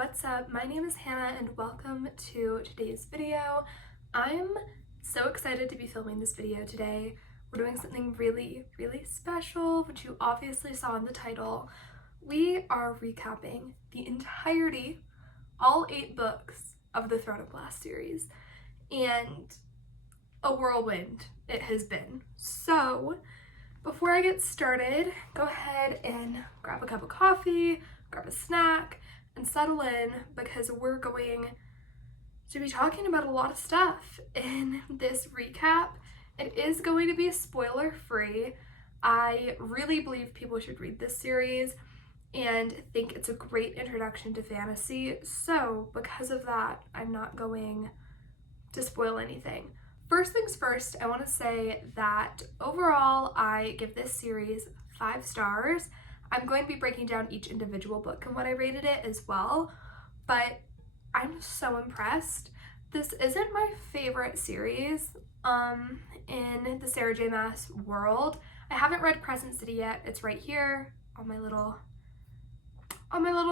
what's up? My name is Hannah and welcome to today's video. I'm so excited to be filming this video today. We're doing something really special, which you obviously saw in the title. We are recapping the entirety, all 8 books of the Throne of Glass series, and a whirlwind it has been. So before I get started, go ahead and grab a cup of coffee, grab a snack, and settle in because we're going to be talking about a lot of stuff in this recap. It is going to be spoiler free. I really believe people should read this series and think it's a great introduction to fantasy. So because of that, I'm not going to spoil anything. First things first, I want to say that overall I give this series 5 stars. I'm going to be breaking down each individual book and what I rated it as well, but I'm so impressed. This isn't my favorite series in the Sarah J Maas world. I haven't read Crescent City yet. It's right here on my little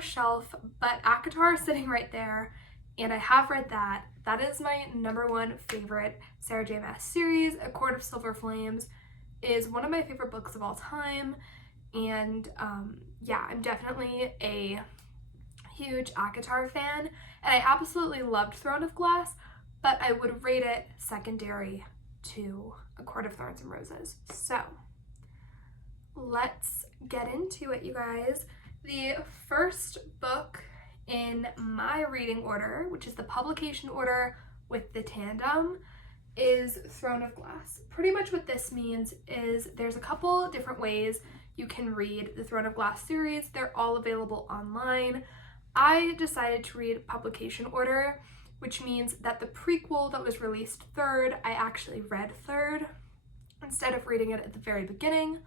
shelf, but ACOTAR is sitting right there, and I have read that. That is my #1 favorite Sarah J Maas series. A Court of Silver Flames is one of my favorite books of all time, and yeah, I'm definitely a huge ACOTAR fan, and I absolutely loved Throne of Glass, but I would rate it secondary to A Court of Thorns and Roses. So let's get into it, you guys. The first book in my reading order, which is the publication order with the tandem, is Throne of Glass. Pretty much what this means is there's a couple different ways you can read the Throne of Glass series. They're all available online. I decided to read publication order, which means that the prequel that was released third, I actually read third instead of reading it at the very beginning.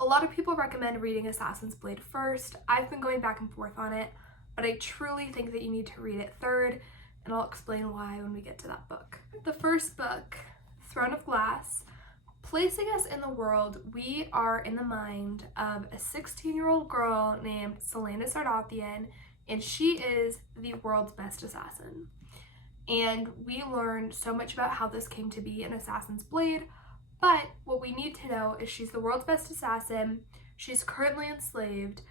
A lot of people recommend reading Assassin's Blade first. I've been going back and forth on it, but I truly think that you need to read it third, and I'll explain why when we get to that book. The first book, Throne of Glass, placing us in the world, we are in the mind of a 16-year-old girl named Celaena Sardothien, and she is the world's best assassin. And we learn so much about how this came to be in Assassin's Blade, but what we need to know is she's the world's best assassin, she's currently enslaved,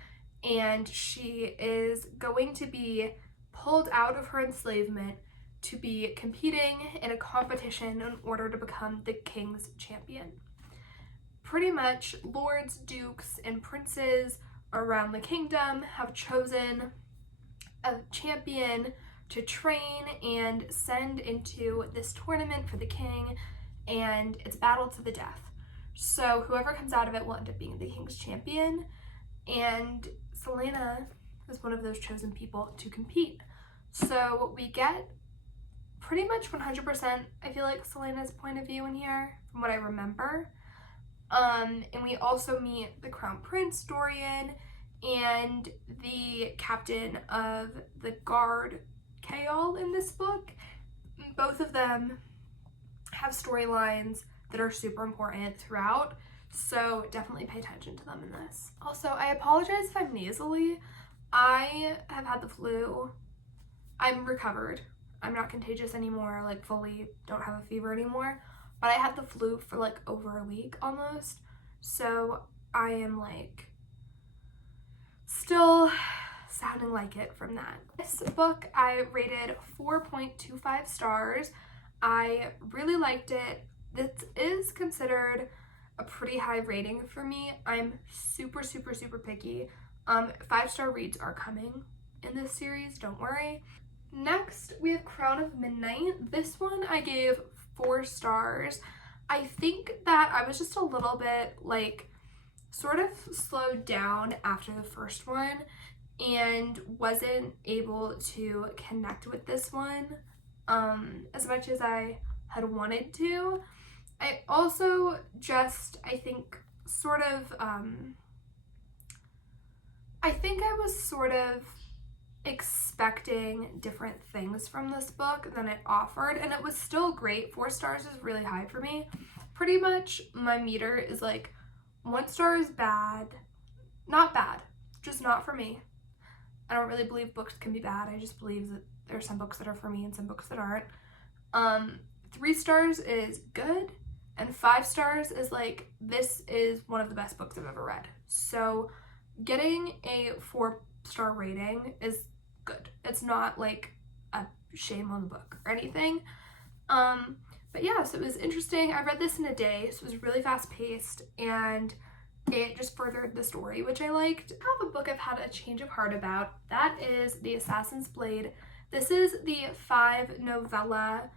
and she is going to be pulled out of her enslavement to be competing in a competition in order to become the king's champion. Pretty much lords, dukes, and princes around the kingdom have chosen a champion to train and send into this tournament for the king, and it's battle to the death. So whoever comes out of it will end up being the king's champion, and Celaena is one of those chosen people to compete. So we get pretty much 100%, I feel like, Celaena's point of view in here, from what I remember. And we also meet the Crown Prince, Dorian, and the captain of the guard, Chaol, in this book. Both of them have storylines that are super important throughout, so definitely pay attention to them in this. Also, I apologize if I'm nasally. I have had the flu. I'm recovered. I'm not contagious anymore, like fully don't have a fever anymore, but I had the flu for like over a week almost, so I am like still sounding like it from that. This book I rated 4.25 stars. I really liked it. This is considered a pretty high rating for me. I'm super picky. 5-star reads are coming in this series, don't worry. Next, we have Crown of Midnight. This one I gave 4 stars. I think that I was just a little bit like sort of slowed down after the first one and wasn't able to connect with this one as much as I had wanted to. I also just, I think I was sort of expecting different things from this book than it offered, and it was still great. 4 stars is really high for me. Pretty much my meter is like 1 star is bad, not bad, just not for me. I don't really believe books can be bad. I just believe that there are some books that are for me and some books that aren't. 3 stars is good, and 5 stars is like, this is one of the best books I've ever read. So getting a 4-star rating is good. It's not like a shame on the book or anything. But yeah, so it was interesting. I read this in a day, so it was really fast paced, and it just furthered the story, which I liked. I have a book I've had a change of heart about. That is The Assassin's Blade. This is the 5 novella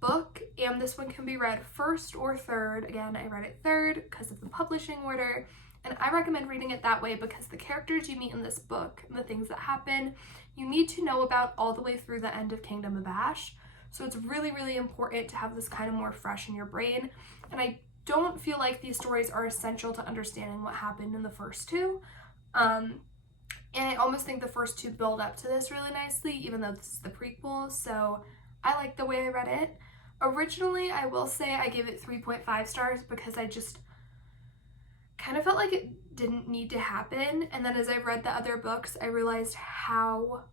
book, and this one can be read first or third. Again, I read it third because of the publishing order, and I recommend reading it that way because the characters you meet in this book and the things that happen, you need to know about all the way through the end of Kingdom of Ash. So it's really, really important to have this kind of more fresh in your brain, and I don't feel like these stories are essential to understanding what happened in the first 2. And I almost think the first 2 build up to this really nicely, even though this is the prequel, so I like the way I read it. Originally, I will say I gave it 3.5 stars because I just kind of felt like it didn't need to happen, and then as I read the other books, I realized how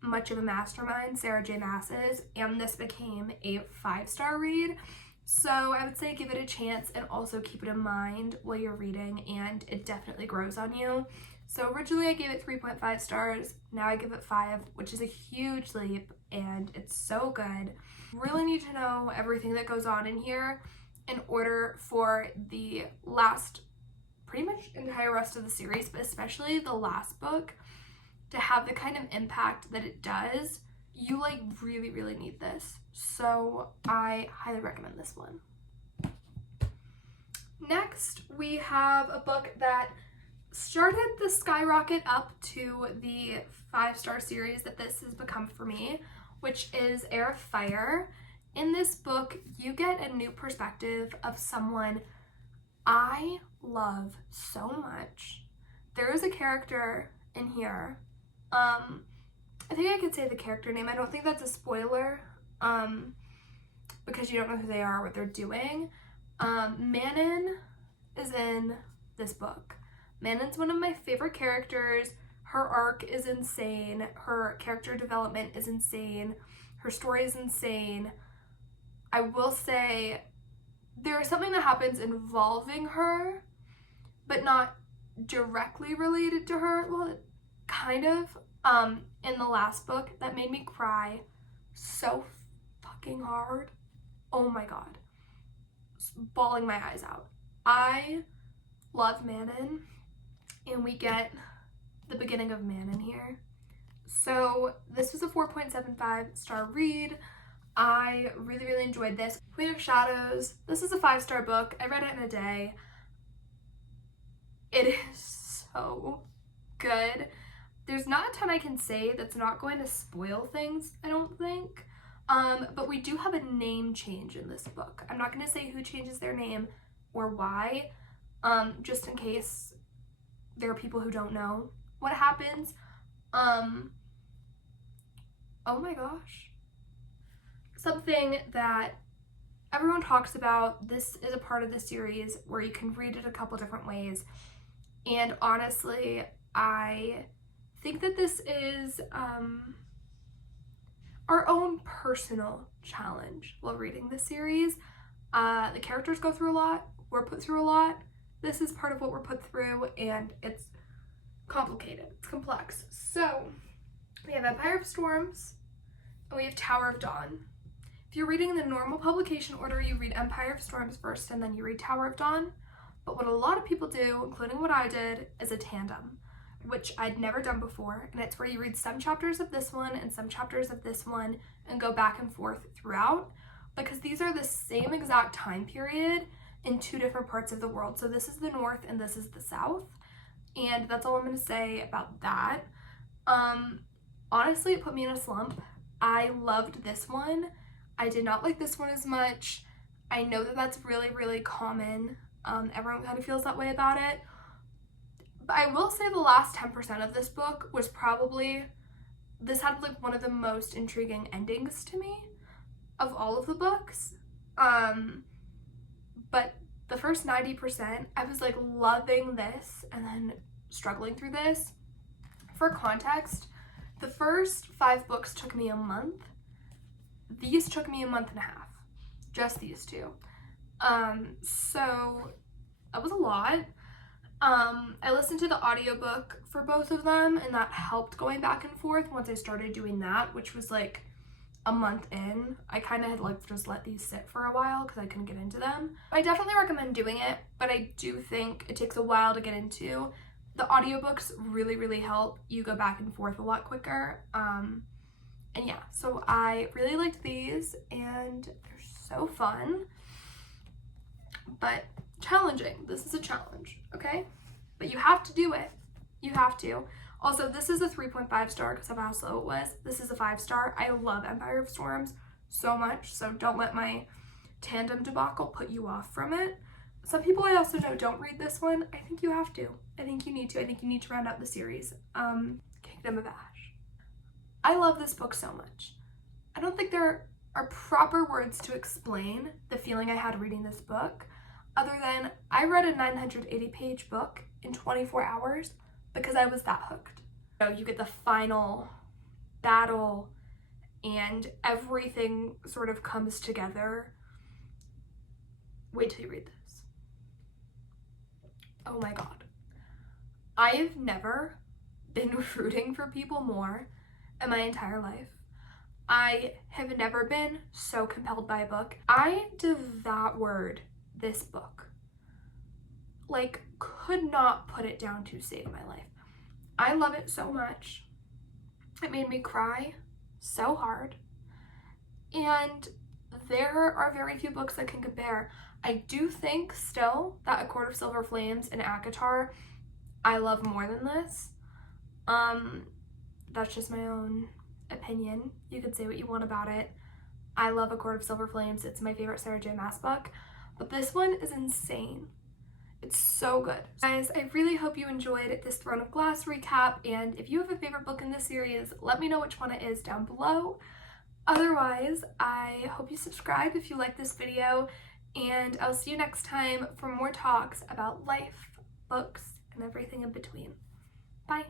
much of a mastermind Sarah J Maas is, and this became a 5-star read. So I would say give it a chance and also keep it in mind while you're reading, and it definitely grows on you. So originally I gave it 3.5 stars, now I give it 5, which is a huge leap, and it's so good. Really need to know everything that goes on in here in order for the last, pretty much entire rest of the series, but especially the last book, to have the kind of impact that it does. You like really, really need this. So I highly recommend this one. Next, we have a book that started the skyrocket up to the 5-star series that this has become for me, which is Heir of Fire. In this book, you get a new perspective of someone I love so much. There is a character in here. I think I could say the character name. I don't think that's a spoiler, because you don't know who they are or what they're doing. Manon is in this book. Manon's one of my favorite characters. Her arc is insane. Her character development is insane. Her story is insane. I will say there is something that happens involving her, but not directly related to her. Well, kind of, in the last book that made me cry so fucking hard. Oh my god. Bawling my eyes out. I love Manon, and we get the beginning of Manon here. So this was a 4.75 star read. I really, really enjoyed this. Queen of Shadows. This is a 5-star book. I read it in a day. It is so good. There's not a ton I can say that's not going to spoil things, I don't think. But we do have a name change in this book. I'm not going to say who changes their name or why, just in case there are people who don't know what happens. Oh my gosh. Something that everyone talks about, this is a part of the series where you can read it a couple different ways. And honestly, I think that this is our own personal challenge while reading this series. The characters go through a lot, we're put through a lot. This is part of what we're put through, and it's complicated, it's complex. So we have Empire of Storms, and we have Tower of Dawn. If you're reading in the normal publication order, you read Empire of Storms first, and then you read Tower of Dawn. But what a lot of people do, including what I did, is a tandem, which I'd never done before, and it's where you read some chapters of this one and some chapters of this one and go back and forth throughout, because these are the same exact time period in 2 different parts of the world. So this is the North and this is the South, and that's all I'm going to say about that. Honestly, it put me in a slump. I loved this one. I did not like this one as much. I know that that's really, really common. Everyone kind of feels that way about it. But I will say the last 10% of this book was probably, this had like one of the most intriguing endings to me of all of the books. But the first 90%, I was like loving this and then struggling through this. For context, the first 5 books took me a month. These took me a month and a half. Just these two. So that was a lot. I listened to the audiobook for both of them, and that helped going back and forth once I started doing that, which was like a month in. I kind of had like just let these sit for a while because I couldn't get into them. I definitely recommend doing it, but I do think it takes a while to get into. The audiobooks really help you go back and forth a lot quicker. And yeah, so I really liked these, and they're so fun, but challenging. This is a challenge, okay? But you have to do it. You have to. Also, this is a 3.5 star because of how slow it was. This is a 5 star. I love Empire of Storms so much, so don't let my tandem debacle put you off from it. Some people I also know don't read this one. I think you have to. I think you need to. I think you need to round out the series. Kingdom of Ash. I love this book so much. I don't think there are proper words to explain the feeling I had reading this book, other than I read a 980-page book in 24 hours because I was that hooked. So you get the final battle and everything sort of comes together. Wait till you read this. Oh my god. I've never been rooting for people more in my entire life. I have never been so compelled by a book. I devoured this book. Like, could not put it down to save my life. I love it so much. It made me cry so hard. And there are very few books that can compare. I do think still that A Court of Silver Flames and ACOTAR I love more than this. That's just my own opinion. You could say what you want about it. I love A Court of Silver Flames. It's my favorite Sarah J Maas book. But this one is insane. It's so good. Guys, I really hope you enjoyed this Throne of Glass recap, and if you have a favorite book in this series, let me know which one it is down below. Otherwise, I hope you subscribe if you like this video, and I'll see you next time for more talks about life, books, and everything in between. Bye.